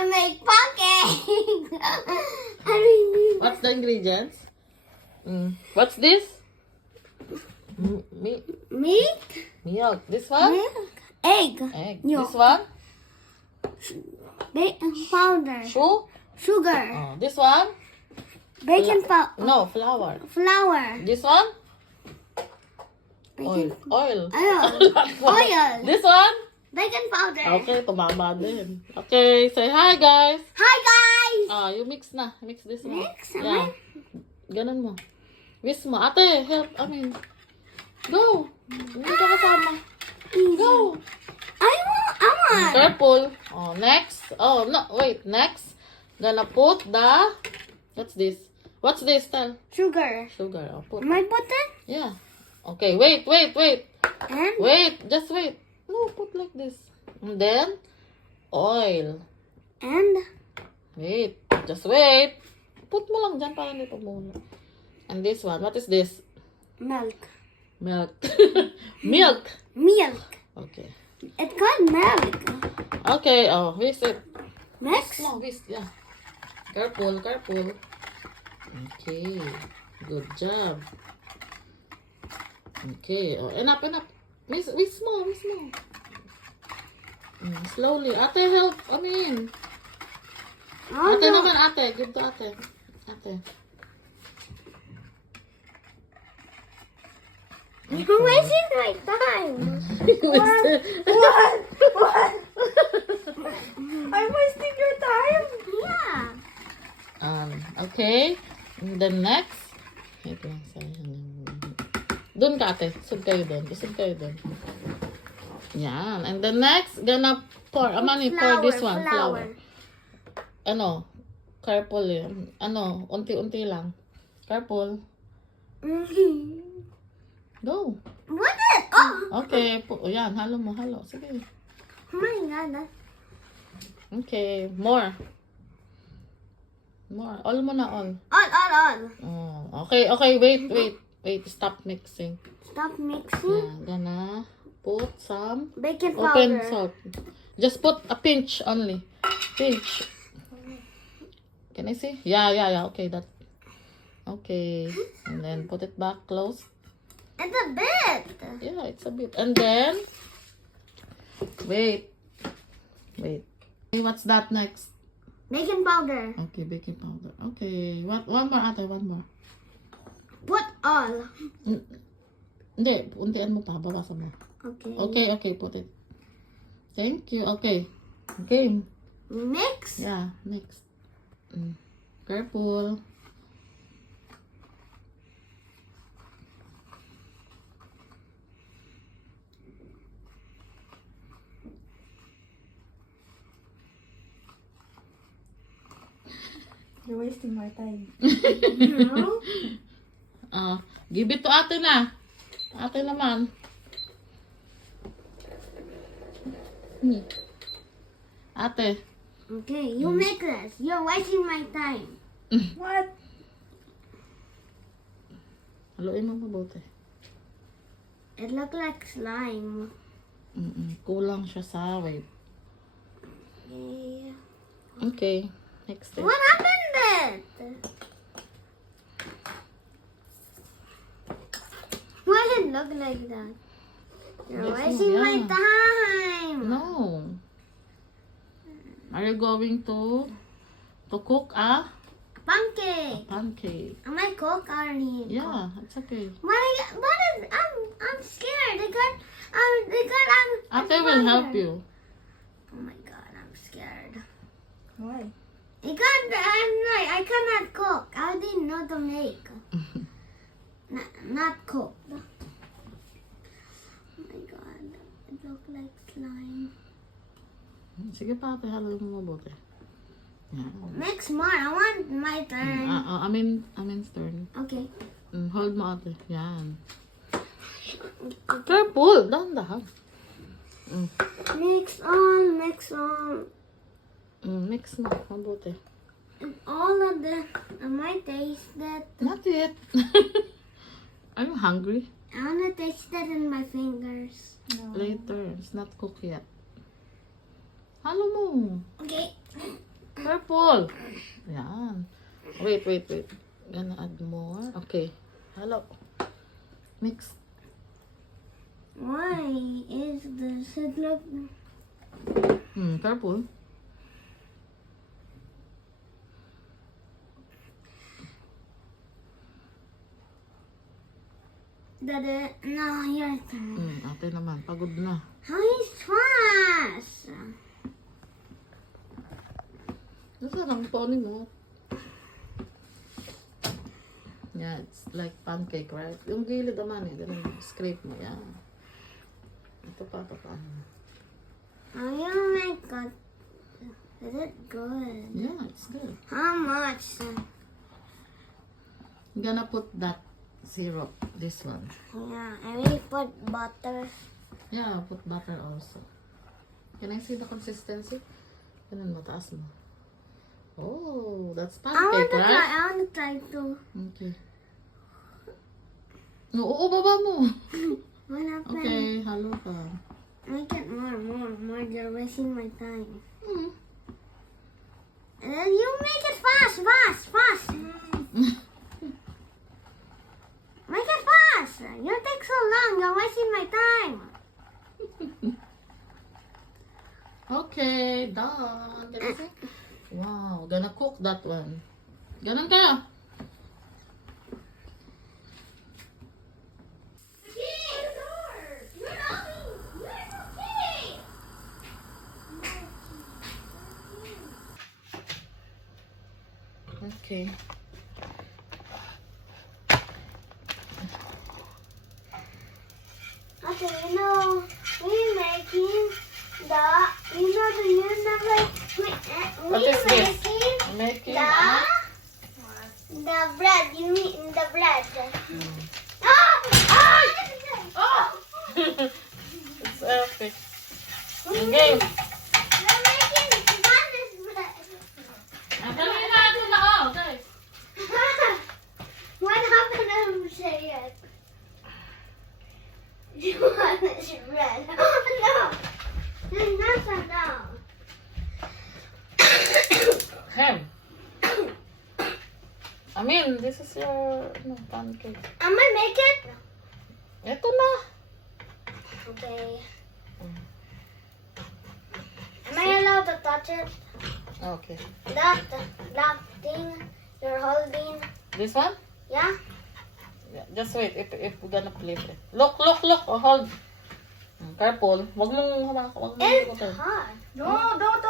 to make pancakes. What's the ingredients? What's this? Milk. Milk. This one? Milk. Egg. Egg. Milk. This one? Baking powder. Sugar. Oh, this one? Baking powder. No, flour. Flour. This one? Baking Oil. Oil. This one? Baking powder. Okay, tumama din. Okay, say hi guys. Hi guys. You mix na. Mix this one. Mix? Yeah. Ganun mo. Mix mo. Ate, help. Go. Hindi ka kasama. Go. I want. Careful. Oh, next. Oh, no. Wait. Next. Gonna put the... What's this? What's this, Tal? Sugar. Sugar. Oh, put. Am I put it? Yeah. Okay, wait. And? Wait. Just wait. No, put like this. And then, oil. And? Wait. Just wait. Put mo lang dyan para hindi muna. And this one. What is this? Milk. Milk. Milk. Milk. Okay. It's called milk. Okay. Oh, whisk it. Mix? No, whisk. Yeah. Careful. Okay. Good job. Okay. Oh, enough. Whisk more. Slowly. Ate, help. Oh, Ate no. naman, ate. Give to ate. Ate. You're wasting my time. Wasted. What? I'm wasting your time? Yeah. Okay. And then next. Doon ka ate. Isog kayo doon. Yan. And then next, gonna pour. Pour this one. Flour. Careful yun. Unti-unti lang. Careful. Go. What is? Oh. Okay. Yan. Halo mo. Sige. Oh my God. Okay. More. All mo na all. On. Oh. Okay. Wait. Stop mixing. Stop mixing. Yeah. Gonna put some Baking open powder. salt. Just put a pinch only. Pinch. Can I see? Yeah. Okay, that. Okay. And then put it back close. It's a bit. Yeah, it's a bit. And then, wait. Okay, what's that next? Baking powder. Okay, baking powder. Okay, one more ate, one more. Put all. Hindi, untian mo pa, bawasan mo. Okay. Okay, put it. Thank you. Okay. Mix. Yeah, next. Careful. You're wasting my time. No. Give it to ate na. Ate naman. Ate. Okay, you make this. You're wasting my time. What? Haluin mo mabuti. It looked like slime. Kulang siya sa wave. Okay. Okay. Next step. What happened then? Why did it look like that? You're Yes, wasting my yeah. time. No. Are you going to cook a Pancake. pancake? Am I cook or need? Yeah, it's okay. I'm scared because I'm. Ate will help you. Oh my God, I'm scared. Why? I cannot cook. I didn't know to make. Not cook. Oh my God, it looked like slime. Sige pa ate, haluin mo mabuti. Yeah. Mix more. I want my turn. Amin's turn. Okay. Hold mo ate. Yan. Careful! Dahan-dahan. Mix on. Mix mo. Mabuti. And all of the. I might taste that. Not yet. Are you hungry? I wanna taste that in my fingers. No. Later. It's not cooked yet. Halo mo. Okay. Purple. Yan. Wait. Gonna add more. Okay. Hello. Mix. Why is the it look? Purple. No, your turn. Ate naman. Pagod na. How is fast? Nasa lang pony mo. Yeah, it's like pancake, right? Yung gilid naman eh. Ganun, scrape mo. Yan. Ito pa. How you make it? Is it good? Yeah, it's good. How much? I'm gonna put that syrup. This one. Yeah, and we put butter. Yeah, I'll put butter also. Can I see the consistency? Ganun, mataas mo. Oh, that's I want pancake, to try. right? I want to try too. Okay. Oo, baba mo. What happened? Okay, halo ka. Make it more. You're wasting my time. Hmm. And then you make it fast. Make it fast. You take so long. You're wasting my time. Okay, done. Can I see? Wow, gonna cook that one. Ganun ka. Okay. Okay, we're making the new number. What is this? Making The bread. You mean the bread? It's epic. Okay. We're making Spanish bread. Dali na ito na. Okay. What happened to say it? Spanish bread. No. That's a no. Ham. I mean, this is your pancake. I'm gonna make it. Ito na. Okay. Am I allowed to touch it? Okay. That black thing you're holding. This one? Yeah? Yeah, just wait. If we're gonna flip it. Look. Oh, hold. Careful. Wag mong hawakan. Wag mong It's ikutin. hard. No, don't